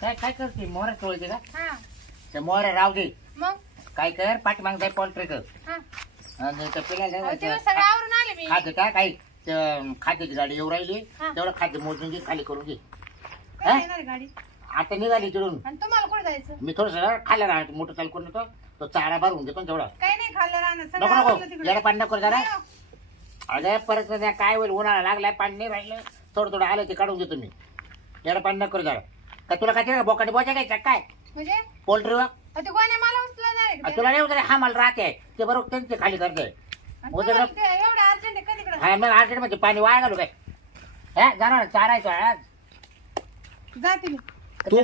काय काय करते मोहरा चोळते का हा ते मोहरा राहू दे मग काय कर पाठीमाग जाय पोल्ट्री कर हा आणि त्या पिल्याला अहो, तेव्हा सगळं आवरून आले मी खाद्य काय काही ते खाद्याची गाडी येऊ राहिली हा. तेवढं खाद्य मोजून घे खाली करून घे कधी येणार आहे गाडी आता निघाली तिकडून आणि तुम्हाला कुठे जायचं मी थोडस खाल्ला राहतो मोठं चालू करून येतो तो चारा भरून घेतो ना तेवढा काही नाही खाल्लं राहणार सगळं नको आवरलं नको तिकडे येडं पाणी नको जरा नाही हो. अरे परत त्या काय होईल उन्हाळा लागलाय पाणी नाही राहिलं थोडं थोडं आलं ते काढून घेतो मी येडं पाणी नको जरा का तुला काय बोकाटी बोचा घ्यायचा काय म्हणजे पोल्ट्रीवर अहो, ते गोण्या मला उचलणार आहे का ते? तुला नाही उतर हा मला राहते ते बरोबर त्यांचे खाली करते आणि तुम्हाला ते एवढं अर्जंट आहे का तिकडं हा मग अर्जंट मध्ये पाणी वाया घालू काय हा जाणार चारायचो आज जाते मी तू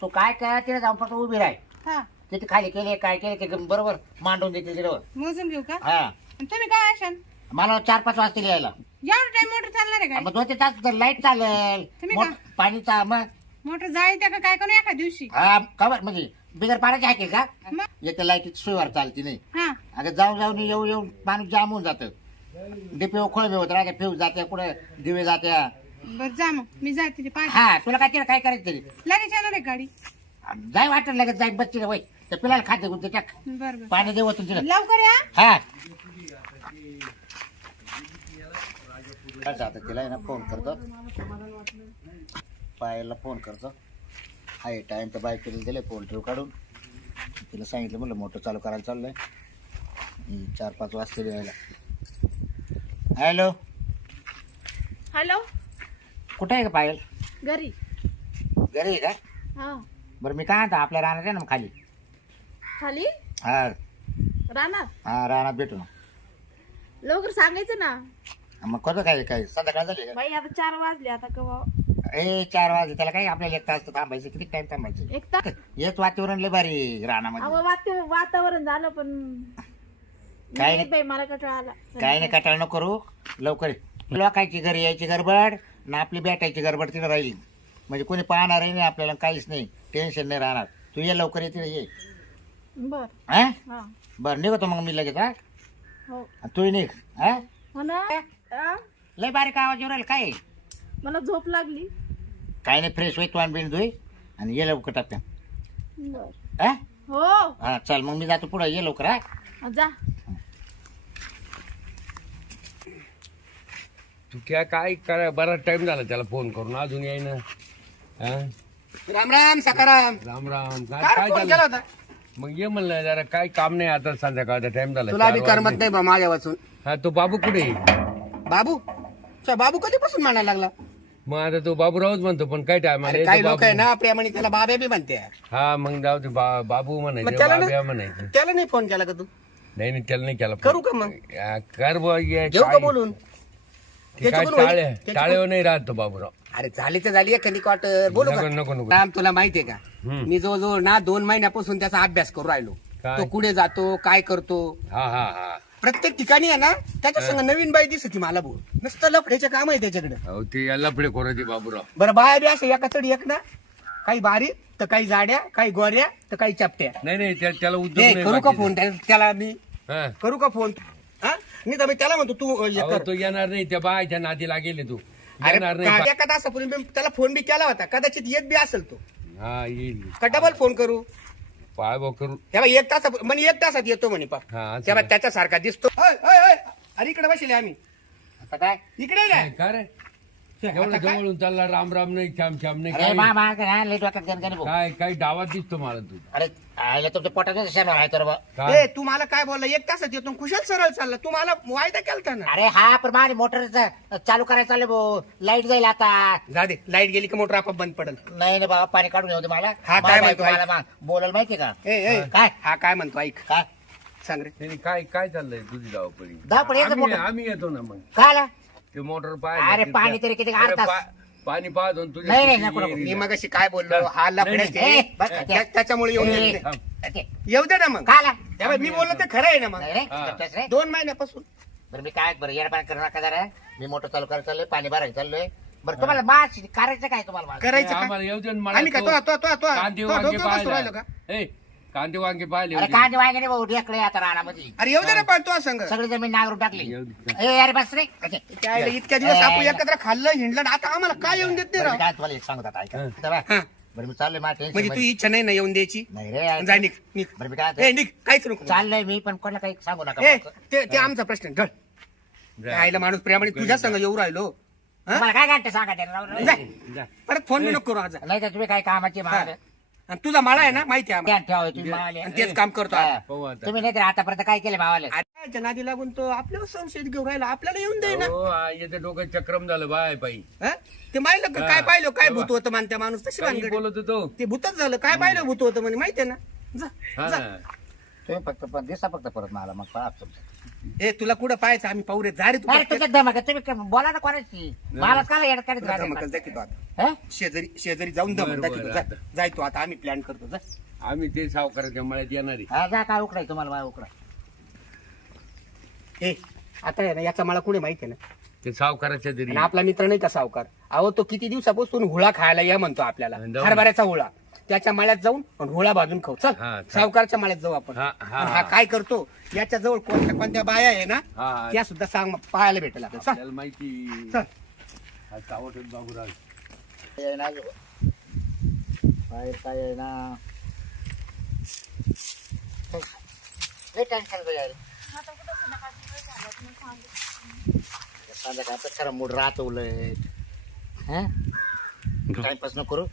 तू काय काय तिला जाऊन फक्त उभी राह हा तिथे खाली केले काय केले ते बरोबर मांडून देते तिकडं मोजून घेऊ का हा आणि तुम्ही काय असाल मला 4-5 वाजता यायला एवढं टाइम मोटर चालणार आहे काय मग 2 ते तास लाईट चालेल तुम्ही पाणीचा मग मोटर जाळी त्या का काय करू एका दिवशी हा खबर म्हणजे बिगर पाण्याची हाकेल का मग एक लाईट सोयीवर चालती नाही हा अगं जाऊन जाऊन येऊ येऊन माणूस जाम होऊन जातं डिपे खोळबे होत राहते फ्यूज जाते कुठे दिवे जात्या बर जा मग मी जाते ते पाणी हा तुला काय केलं काय करायचं तरी लगेच येणार आहे गाडी जाय वाटत लगेच जाय बच्ची वय तर पिलाला खाते गुंते टाक बर बर पाणी देऊ तुझ्या लवकर या हा आता तिला आहे ना फोन करतो पायाला फोन करतो हाय टाइम तर बाईक केलेलं दिले पोल्ट्री काढून तिला सांगितलं म्हणलं मोटर चालू करायला चाललंय 4-5 वाजता यायला हॅलो हॅलो कुठे आहे का पायल घरी घरी आहे का हा बरं मी काय म्हणतो आपल्या राहणार आहे ना मग खाली खाली हा राहणार हा राहणार भेटू ना लवकर सांगायचं ना मग कसं काय काय संध्याकाळ झाली का बाई आता 4 वाजले आता कवा 4 वाजले त्याला काय आपल्याला 1 तास थांबायचं किती टाइम थांबायचं एक तास येत वातावरण लय भारी रानामध्ये अहो वातावरण झालं पण काय नाही बाई मला कंटाळा आला काही नाही कटाळ नको करू लवकर ये. लोकांची घरी यायची गडबड ना आपली भेटायची गडबड तिथे राहील म्हणजे कोणी पाहणारही नाही आपल्याला काहीच नाही टेन्शन नाही राहणार तू ये लवकर येते ये बर हा हा बरं निघतो मग मी लगेच हा हो तू निघ हा हो ना हा? लय बारीक आवाज येऊ राहील काय मला झोप लागली काय नाही फ्रेश होई तोंड बिंड धुई आणि ये लवकर टाकते बर हा हो हा चल मग मी जातो पुढे ये लवकर हा जा तू काय करा बराच टाइम झाला त्याला फोन करून अजून येईना हा? राम राम सकाराम राम राम काय काय काय फोन केला झालं होता मग ये म्हणलं जरा काय काम नाही आता संध्याकाळचा टाइम झाला तुला बी 4 करमत वाजले. नाही बा माझ्या वाचून हा तो बाबू कुठे आहे? बाबू अच्छा, बाबू कधीपासून म्हणायला लागला मग आता तो बाबू राहूच म्हणतो पण काय टाइम अरे काही लोक आहे ना प्रेमाने त्याला बाबे बी म्हणते हा मग जाऊ ते बाबू मग म्हणायचं त्याला बाब्या नाही- म्हणायचं त्याला नाही फोन केला का तू नाही त्याला नाही केला करू का मग या, कर बुवा, ये, घेऊ का काय- बोलून ते काय त्याच्याकडून टाळे होईल. त्याच्याकडून- टाळेवर नाही राहत तो बाबूराव अरे झाली तर झाली एखादी क्वार्टर बोलू नको का नको नको राम तुला माहितीये का हम्म. मी जवळजवळ ना 2 महिन्यापासून त्याचा अभ्यास करू राहिलो काय? तो कुठे जातो काय करतो हा हा हा प्रत्येक ठिकाणी आहे ना त्याच्या संग नवीन बाई दिसती मला बोल नुसतं लफड्याचे काम आहे त्याच्याकडे अहो ते याला पुढे कोरायचे बाबूराव बरं बाया बी असं एका तडी एक ना काही बारीक तर काही जाड्या काही गोऱ्या तर काही चपट्या नाही त्याला उद्योग ए, नाही करू का बाकीचा. फोन त्याला मी हा. करू का फोन हा नाही तर मी त्याला म्हणतो तू हे अहो, कर. तो येणार नाही त्या बायच्या नादीला गेले तू अरे येणार नाही काय एका तासापूर्वी मी त्याला फोन बी केला होता कदाचित येत बी असेल तो हा येईल का डबल फोन करू पाय भाऊ करू तेव्हा 1 तास म्हणे 1 तासात येतो म्हणे पा हा, असं तेव्हा का? त्याच्यासारखा दिसतो ओय, ओय, ओय. अरे इकडे बसले आम्ही आता काय इकडे काय नाही काय रे एवढं जवळून चालला राम राम नाही श्याम श्याम नाही अरे काय मा मा काय लेट वाटत गणगणी भाऊ काय काही डावात दिसतो मला तू अरे आयला तुमच्या पोटात शेणार आहे तर बा काय ए तू मला काय बोलला 1 तासात येतो कुशल सरळ चालला तू मला वायदा केलता ना अरे हा पण माझी मोटर चालू करायचं चाललं भाऊ लाईट जाईल आता जा दे लाईट गेली की मोटर आपोआप बंद पडल नाही ना बाबा पाणी काढून येऊ दे मला हा, मला काय माहिती, म्हणतो, मला बोलायला माहितीये का ए ए काय हा काय म्हणतो ऐक काय सांग रे नाही, काय काय चाललंय तुझी धावपळी धावपळी याचं आम्ही मोठं. आम्ही येतो ना मग काय आला? ते मोटर अरे, पाणी तरी किती अर्धा तास. पाणी पाहतो ना तुझ्या नाही, नाही, किती नको, नको. एरिया. मी मग काय बोललो हा लफड्याचे नाही, नाही. बस, त्याच्यामुळे येऊन ए, येत नाही. थांब. येऊ दे ना मग काय आला? तेव्हा मी बोललो ते खरं आहे ना मग नाही रे, हा. गप्पाच रे. 2 महिन्यापासून बरं मी काय बरं येडा पाणी करू नका जरा मी मोटर चालू करायला चाललोय पाणी भरायला चाललोय बरं तुम्हाला मास करायचं काय तुम्हाला मास? करायचं का आम्हाला येऊ दे ना मला आम्ही काय तो- तो कांदे वांगे डोक्यावर बसू राहिलो पाहिले का ए कांदे वांगे पाहिले अरे कांदे वांगे नाही भाऊ ढेकळे आता रानामध्ये अरे येऊ दे ना पण तो संग सगळी जमीन नांगरून टाकली येऊ दे. ए अरे बस रे अच्छा. त्याला इतक्या दिवस आपण एकत्र खाल्लं हिंडलं आणि आता आम्हाला काय येऊन देत नाही बरं, राव मी काय तुम्हाला एक सांगत आता ऐका हा. तेव्हा हा. बरं मी चाललोय माझ्या म्हणजे टेन्शन तू इच्छा नाही ना येऊन द्यायची नाही रे जाय निघ निघ बरं मी काय ए निघ काहीच नको चाललंय मी पण कोणाला काही सांगू नका ए ते आमचा प्रश्न ढळ आईला माणूस प्रेमाने तुझ्या संग येऊ राहिलो हा? मला काय घंटे सांगा ते राव, राव. जाय. जा. परत फोन बी नको करू आज नाही तर तुम्ही काय कामाचे हा. आणि तुझा माळा आहे ना माहिती आहे आम्हाला. ध्यान ठेवा तुम्ही मावाले. आणि तेच काम करतो हा. आता. पाहू आता. तुम्ही नाही तर आतापर्यंत काय केलं भावाला आता नादी लागून तो आपल्याला संशयित घेऊन राहिला आपल्याला येऊन दे ना हो याचं डोकं चक्रम झालं बाय बाई हा? ते माहिलं का काय पाहिलं काय भूत होतं मानत्या माणूस तशी काही भानगड. बोलत होतो ते भूतच झालं काय पाहिलं भूत होतं म्हणे माहितीये ना जा हा जा. ना तुम्ही फक्त पण दिसा फक्त परत मला मग पाहा तुमचं. ए तुला कुठं पाहायचं आम्ही पाहू रे जा रे तू अरे तुमच्या धमक आहे, तुम्ही बोला ना कोणाची मलाच काय येडत काढत तुला राहते. धमकल दाखवतो आता हा? शेजारी शेजारी जाऊन बरं, दमक दाखवतो बरं, जा. आता. जाय तू आता आम्ही प्लॅन करतो जा आम्ही ते सावकाराच्या मळ्यात येणार आहे हा जा काय उकडाय तुम्हाला बाय उकडा ए आता आहे ना याचा मला कुणी माहिती आहे ना ते सावकाराच्या तरी आणि आपला मित्र नाही का सावकार अहो तो किती दिवसापासून हुळा खायला या म्हणतो आपल्याला जाऊ. हरभऱ्याचा हुळा त्याच्या मळ्यात जाऊन आणि हुळा भाजून खाऊ चल हा, चल. सावकारच्या मळ्यात जाऊ आपण हा, हा, आणि हा. हा काय करतो याच्या जवळ कोणत्या कोणत्या बाया आहे ना हा. त्या सुद्धा सांग पाहायला भेटेल आपल्याला चल आपल्याला माहिती चल हा सावट बाबूराव काय आहे ना बाहेर काय आहे ना लय टेन्शन यायला आता कुठं संध्याकाळची वेळ झाली, मग सांगू. संध्याकाळचं खरं मूड राहत उलट हा टाइमपास न करू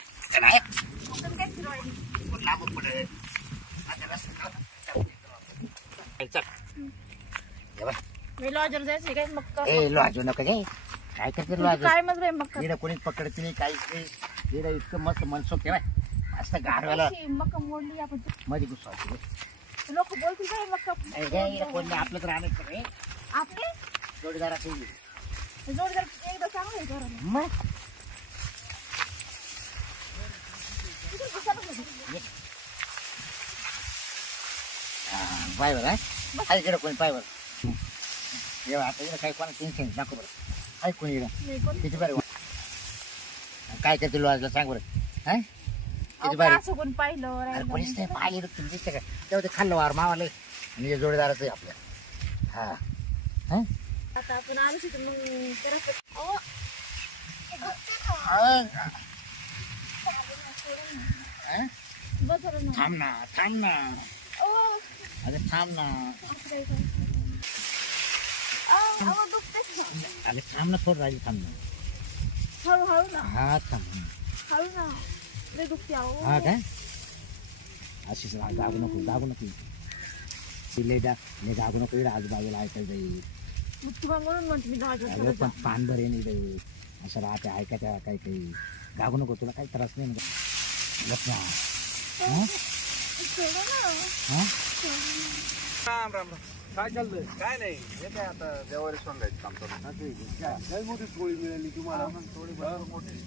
आपण काय फिरवायली? मी लॉजर जायचे काय मग कर. ए लॉजू नका गे काय करते तुझं लॉजू काय मग रे मग कर. इकडं कोणीच पकडत नाही काहीच नाही इकडं इतकं मस्त मनसोख ठेवाय मस्त गाडवाला अशी मग मोडली आपण मध्ये घुसवायची लोक बोलतील काय मग कोणी आपलं तर आणायचं रे आपले जोडीदाराचं जोडदार एकदा चांगलं आहे करा ना. मग तिथे बसायला पाहिजे. पायवर आहे इकडं कोणी पायवर एवढं आता इकडं काही कोणा टेन्शन नको बरं आहे कोणी इकडं नाही कोण- किती बरं काय करते लॉजला सांग बरं हा अहो, किती भारी असं कोण पाहिलं अरे राहिलं. कोणीच नाही पाहिले तुम्ही दिसते का तेव्हा ते खाल्लं वार मावाले आणि हे जोडीदाराचं आहे आपल्या हा हा आता आपण आलो तिथे मग करायचं. अहो, बस झालं ना. थांब ना अहो, अरे थांब ना असं काय करायचं? अहो, दुखतेच ना. अरे थांब ना थोडं राहील थांब ना हळूहळू ना हा थांब हळू ना लय दुखते अहो. हा काय अशीच जागू नको लय जागू नको इकडे आजूबाजूला ऐकायला जाईल मग तुला म्हणून म्हणते मी अरे लॉजर पण पान बरे नाही जाईल असं राहते ऐकायच्या काही जागू नको तुला काही त्रास नाही ना गप ना हा? हा? राम राम राम काय चाललंय काय नाही हे काय आता देवारी सोंगायचं काम करतो लय मोठी पोळी मिळाली तुम्हाला थोडी मोठी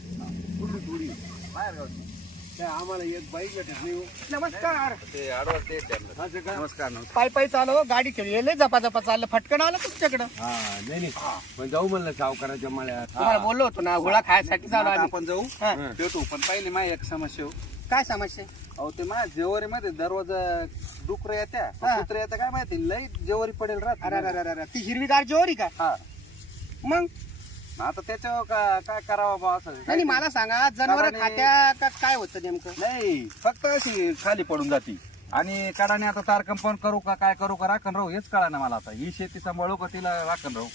कुठली पोळी बाहेर गावची काय आम्हाला एक बाईक भेटत नाही हो. नमस्कार ते आडवर ते त्यांना असं का नमस्कार नमस्कार पाय पाय चालव गाडी ठेवली लय जपा जपा चाललं फटकन आलं तुमच्याकडं हा नाही पण जाऊ म्हणलं सावकाराच्या मळ्यात तुम्हाला बोललो होतो ना हुळा खायसाठी चालू आता आम्ही आपण जाऊ हा. भेटू पण पहिले माझी एक समस्या हो. काय समस्या अहो ते माझ्या जेवारी मध्ये दरवाजा डुकर येत्या हा. कुत्रे येत्या काय माहिती लई जेवारी पडेल राहत अरे अरे अरे अरे ती हिरवीगार जोरी का हा मग आता त्याच्यावर काय करावं बा असं नाही मला सांगा जनावर काढाने- खात्या का काय होतं नेमकं नाही फक्त अशी खाली पडून जाती आणि काढाने आता तार कंपाऊंड करू का काय करू का राखण राहू हेच कळा ना मला आता ही शेती सांभाळू का तिला राखण राहू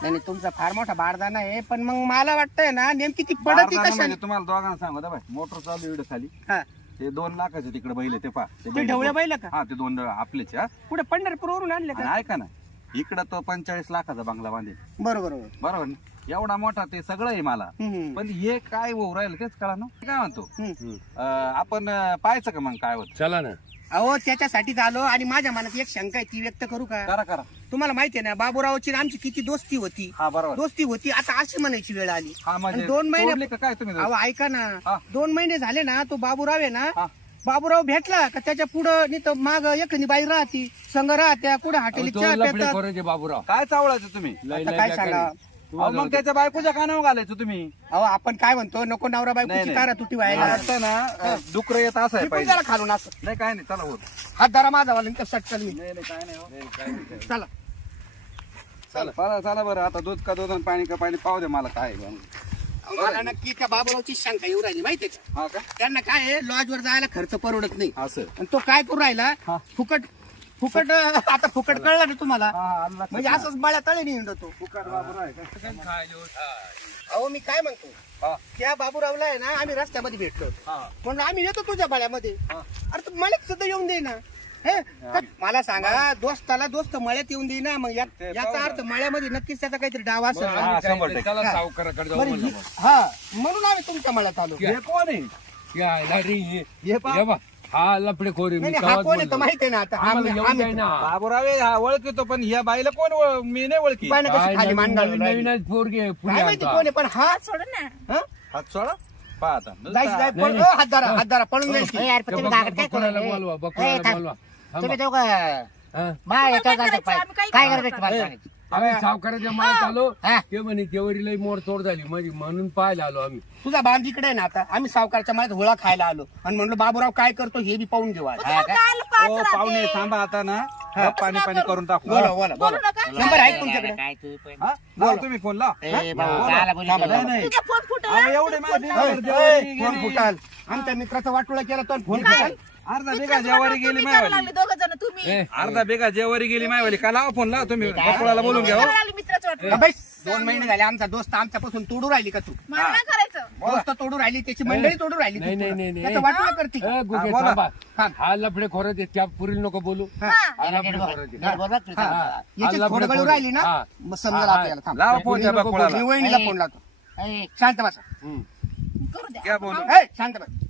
नाही नाही, तुमचा फार मोठा बारदाना आहे पण मग मला वाटतंय ना नेमकी ती पडती बारदाना कशाने म्हणजे तुम्हाला दोघांना सांगू बाय मोटर चालू इकडे खाली हा ते 2 लाखाचे तिकडे बैल आहे, ते पहा ते बैल. ढवळ्या बैल का हा ते 2 आपलेच हा पुढे पंढरपूरवरून आणले आणि का ऐका ना इकडं तो 45 लाखाचा बंगला बांधेल बरोबर बरोबर बरोबर ना एवढा मोठा ते सगळं आहे मला हम्म, पण हे काय होऊ राहिलं तेच कळा ना काय म्हणतो हम्म. आपण पाहायचं का मग काय होत चला ना अहो त्याच्यासाठीच आलो आणि माझ्या मनात एक शंका आहे ती व्यक्त करू का करा करा तुम्हाला माहिती आहे ना बाबूरावची आणि आमची किती दोस्ती होती हा बरोबर दोस्ती होती आता अशी म्हणायची वेळ आली हा म्हणजे आणि 2 महिने तोडले का काय तुम्ही अहो ऐका ना हा. 2 महिने झाले ना तो बाबूराव आहे ना हा. बाबूराव भेटला का त्याच्या पुढं नाही तर माग एखादी बाई राहती संघ राहत्या कुठं हॉटेल तो चहा लफडे पितात खोराचे बाबूराव काय चावळायचं तुम्ही लय आता लय काय बेकारी. सांगा? अहो, मग त्याच्या बायकोच्या कानावर घालायचं तुम्ही अहो आपण काय म्हणतो नको नवरा नाही, बायकोची नाही. तारा तुटी मला व्हायला वाटतं ना डुकर येत असं आहे ती पण पाहिजे जरा खालून असं नाही काय नाही चला होत हात धरा माझा वाला तर सटकल मी नाही नाही काय नाही हो. चला चला चला बरं आता दूध का दूध आणि पाणी का पाणी पाहू दे मला काय आहे. मला नक्की त्या बाबूरावची शंका येऊ राहिली माहितीये का हा का त्यांना काय आहे लॉजवर जायला खर्च परवडत नाही असं आणि तो काय करू राहिला हा. फुकट फुकट आता फुकट कळलं ना तुम्हाला हा आणला म्हणजे असंच बळ्या तळे नाही हिंडतो फुकट बाबूराव आहे का अहो मी काय म्हणतो हा त्या बाबूरावला आहे ना आम्ही रस्त्यामध्ये भेटलो हा म्हणून आम्ही येतो तुझ्या बळ्यामध्ये हा. अरे तू मळ्यात सुद्धा येऊन दे ना हे मला सांगा दोस्ताला दोस्त मळ्यात येऊन दे ना मग ते याचा पाहू अर्थ मळ्यामध्ये नक्कीच त्याचा काहीतरी डाव असेल मग ना. आम्ही काय 100% चला सावकाराकडे जाऊ बरं, म्हणलं ही- मग. हा म्हणून आम्ही तुमच्या मळ्यात आलो हे कोण आहे या रे हे पहा. ये बा हा लपडेखोरी मी नाही नाही, हा तेव्हाच कोण आहे तर म्हणलो. माहिती आहे ना आता आम्हाला आम्ही- येऊन आम्ही- जाई ना बाबूराव आहे, हा ओळखतो पण ह्या बाईला कोण मी नाही ओळखी पाय ना कशी काय खाली नवीन मान नवीन घालून नवीनच पोरगी आहे, पुढे काय माहिती आता. कोण आहे पण हा सोड ना. हा? हात सोडा पहा आता जायचं जाय नुसता- पळ हात धरा पळून जाईल ती. यार पण ते तुम्ही बघ- गागड काय बकुळाला करू बोलवा ए, बकुळाला थांब. बोलवा तुम्ही थांबा. दोघं हा. मा तुम्हाला याच्यावर काय घालतो पाय करायचं? आम्ही काय काय करायचं तुम्हाला ए, सांगायचं? आम्ही सावकाराच्या माळ्यात आलो हा. ते म्हणे तेवढी लई मोडतोड झाली म्हणजे म्हणून पाहायला आलो आम्ही तुझा बांध इकडे आहे ना आता आम्ही सावकारच्या मळ्यात होळा खायला आलो आणि म्हणलो बाबूराव काय करतो हे बी पाहून घेऊ आज. हा का? काल पाच ओ राहते. पाहुणे थांबा आता ना पाणी पाणी करून टाकू बोला बोला बोलू बोला नका. नंबर आहे तुमच्याकडे काय तू पण हा लाव तुम्ही फोन लाव ए भाऊ बोला. काला बोलली थांबा, तुला? नाही नाही तुझा फोन फुटला. अहो, एवढे माहिती ए, नाही. ए, जेवारी फोन गेली. फुटाल आमच्या मित्राचं वाटोळा केला तो आणि फोन फुटाल अर्धा बिघा जेवारी गेली तुम्ही मायवाली लागले दोघं जण तुम्ही ए, अर्धा बिघा जेवारी गेली मायवाली का लावा फोन लावा तुम्ही बकुळाला बोलून घ्या हो. लागले मित्राचं वाटलं. अबे, 2 महिने झाले आमचा दोस्त आमच्यापासून तोडू राहिली का तू मला काय करायचं दोस्त तोडू राहिली त्याची मंडळी तोडू राहिली नाही, नाही, नाही, नाही. वाटोळा करते ए, गुगे, बोला. थांबा. थांब. हा लफडे खोरत आहे त्या पुरील नको बोलू हा. हा नीट लफडे बोल. खोरत आहे. नीट बोल बरं तुझं. हा. याची हा, खोडगळू लफडेखोरी. राहिली ना हा. मग समजा हा, आपल्याला थांब लावा फोन त्या नको बकुळाला मी वहिनीला फोन लावतो ए, शांत बसा हम्म. करू द्या. क्या बोलू ए, शांत बस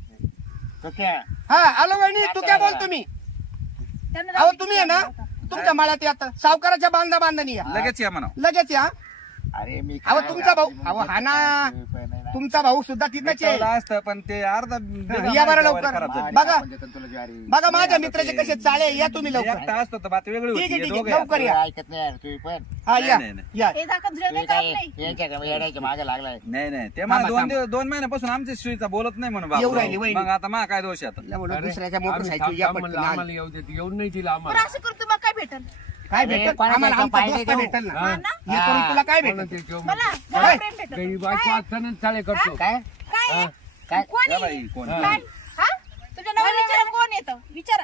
तू काय? हा आलो वहिनी तू काय बोल तुम्ही त्यांना अहो तुम्ही आहे ना तुमच्या मळ्यात या आता सावकाराच्या बांधणी या लगेच या म्हणा लगेच या अरे मी अहो काय तुमचा भाऊ रात्री अहो हा ना रुपये नाही ना. तुमचा भाऊ सुद्धा तिथंच आहे मिटवलं असतं पण ते अर्धा बिघा या बरं जेवारी लवकर. खराब झाली. बघा. आपण देतो तुला ज्वारी. बघा माझ्या आता मित्राचे ते- कसे चाळे या तुम्ही लवकर एकटा असतो तर बात वेगळी ठीक होती आहे, हे ठीक आहे, दोघं लवकर तू या. ऐकत नाही यार तू पण हा या नाही, नाही. या हे दाखल तू नाही काय नाही यांच्या येड्याच्या मागे लागलाय नाही नाही ते मला थांबा, थांबा. 2 महिन्यापासून आमच्या सुईचा बोलत नाही म्हणून येऊ बाबा राहिली, वहिनी. मग आता मा काय दोष आहे आता या म्हणून अरे, दुसऱ्याच्या आम्ही मोटरसायकल या थांब- थांब पटकन म्हणलं, आण. आम्हाला येऊ देते येऊन नाही दिला बरं आम्हाला असं करू तुम्हाला काय भेटल काय अरे, भेटेल कोणाला आम्हाला द्यायचं, आमचा पाहिजे दोस्त देऊ. भेटेल ना हा ना? हे करून तुला काय कोणा भेटेल ते ठेव मला म्हणते. मला काय? प्रेम भेटल. गरीब बायको असतानाच चाळे करतो काय काय आहे? काय कोण या आहे? बाई कोण हा. काय? हा? तुझ्या नवऱ्याला विचारा कोण येतं विचारा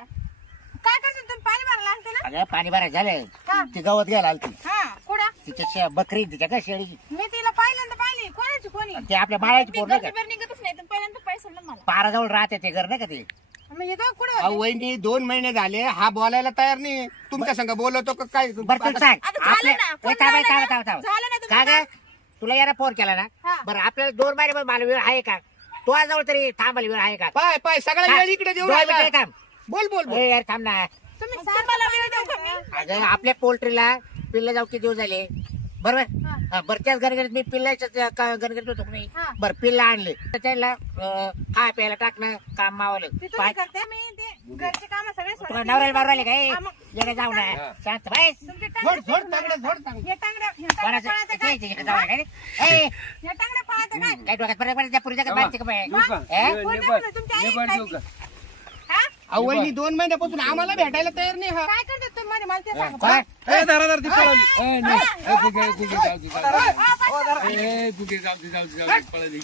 काय करते तुम्ही पाणी भरायला आणते ना अगं पाणी भरायचं झालं हा. ती गवत घ्यायला आलती हा कुठं तिच्या बकरी तिच्या काय शेळी मी तिला पहिल्यांदा पाहिली कोणाची कोणी ते आपल्या बाळाची मी पोर नाही का घरच्या बाहेर निघतच नाही तर पहिल्यांदा पैसा सोडला मला पाराजवळ राहते ते घर नाही का ते मग हे दोघं कुठं अहो होते? वहिनी 2 महिने झाले हा बोलायला तयार नाही तुमच्या संग बोलवतो का काय बरं तू सांग आता झालं आपल्या ना, ए, फोन थांब, लावला थांब, ना? थांब, थांब. झालं ना का तुम्ही ग तुला याला फोन केला ना हा. बरं आपल्याला 2 महिने मला वेळ आहे का तो जवळ तरी थांबायला वेळ आहे का पाय पाय सगळा वेळ इकडे देऊ 2 राहिला. मिनिटं थांब बोल बोल बोल ए, यार थांब ना तुम्ही मला वेळ देऊ का मी अगं आपल्या पोल्ट्रीला पिल्ला जाऊ किती दिवस झाले बरोबर हा. हा, बरं त्याच गणगणित मी पिल्लाच्या गणगणित होतो की नाही हा. बरं पिल्ला आणले तर त्याला खाय प्यायला टाकणं काम मावलं ते तुम्ही करते मी ते घरचे काम सगळे तुला सोडते. नवऱ्याला मारवाले काय हा, मग. येणे जाऊ ना हा. शांत बाई तुमचे झोड टांगडे झोड चांगलं झोड चांगलं हे टांगड्या हे टांगड्या कोणाचं पळायचं काय इथे जाऊ नका रे. ए, हे टांगड्या पळायचं काय काय डोक्यात पर्यंत पर्यंत त्या पुरीच्या का बाहेरची का बाहेर? येऊ का? ए? ये- कोण नेबर- आहे तुमच्या आई नेबर काय देऊ का? हा? अहो वहिनी 2 महिन्यापासून आम्हाला भेटायला तयार नाही हा काय करते तुम्ही मला ते सांगा काय? ए, धरा, धरा, ती पळाली. ए, नाही. ए, गुगे, गुगे, जाऊ दे, जाऊ दे. ए, गुगे, जाऊ दे, जाऊ दे, जाऊ दे, पळाली.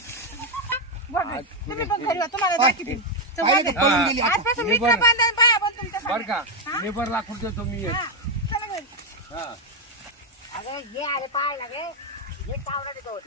बघा, तुम्ही पण घरी वा, तुम्हाला दाखवते. पाहिलं ते पळून गेली आता. आजपासून हे मित्र बरं. बांधा पाया पण तुमच्या बर का हा? नेबर लाकूड देतो मी एक. हा, चला घरी. हा. अगं, ये आले पाहायला गे. ये चावला ते दोन.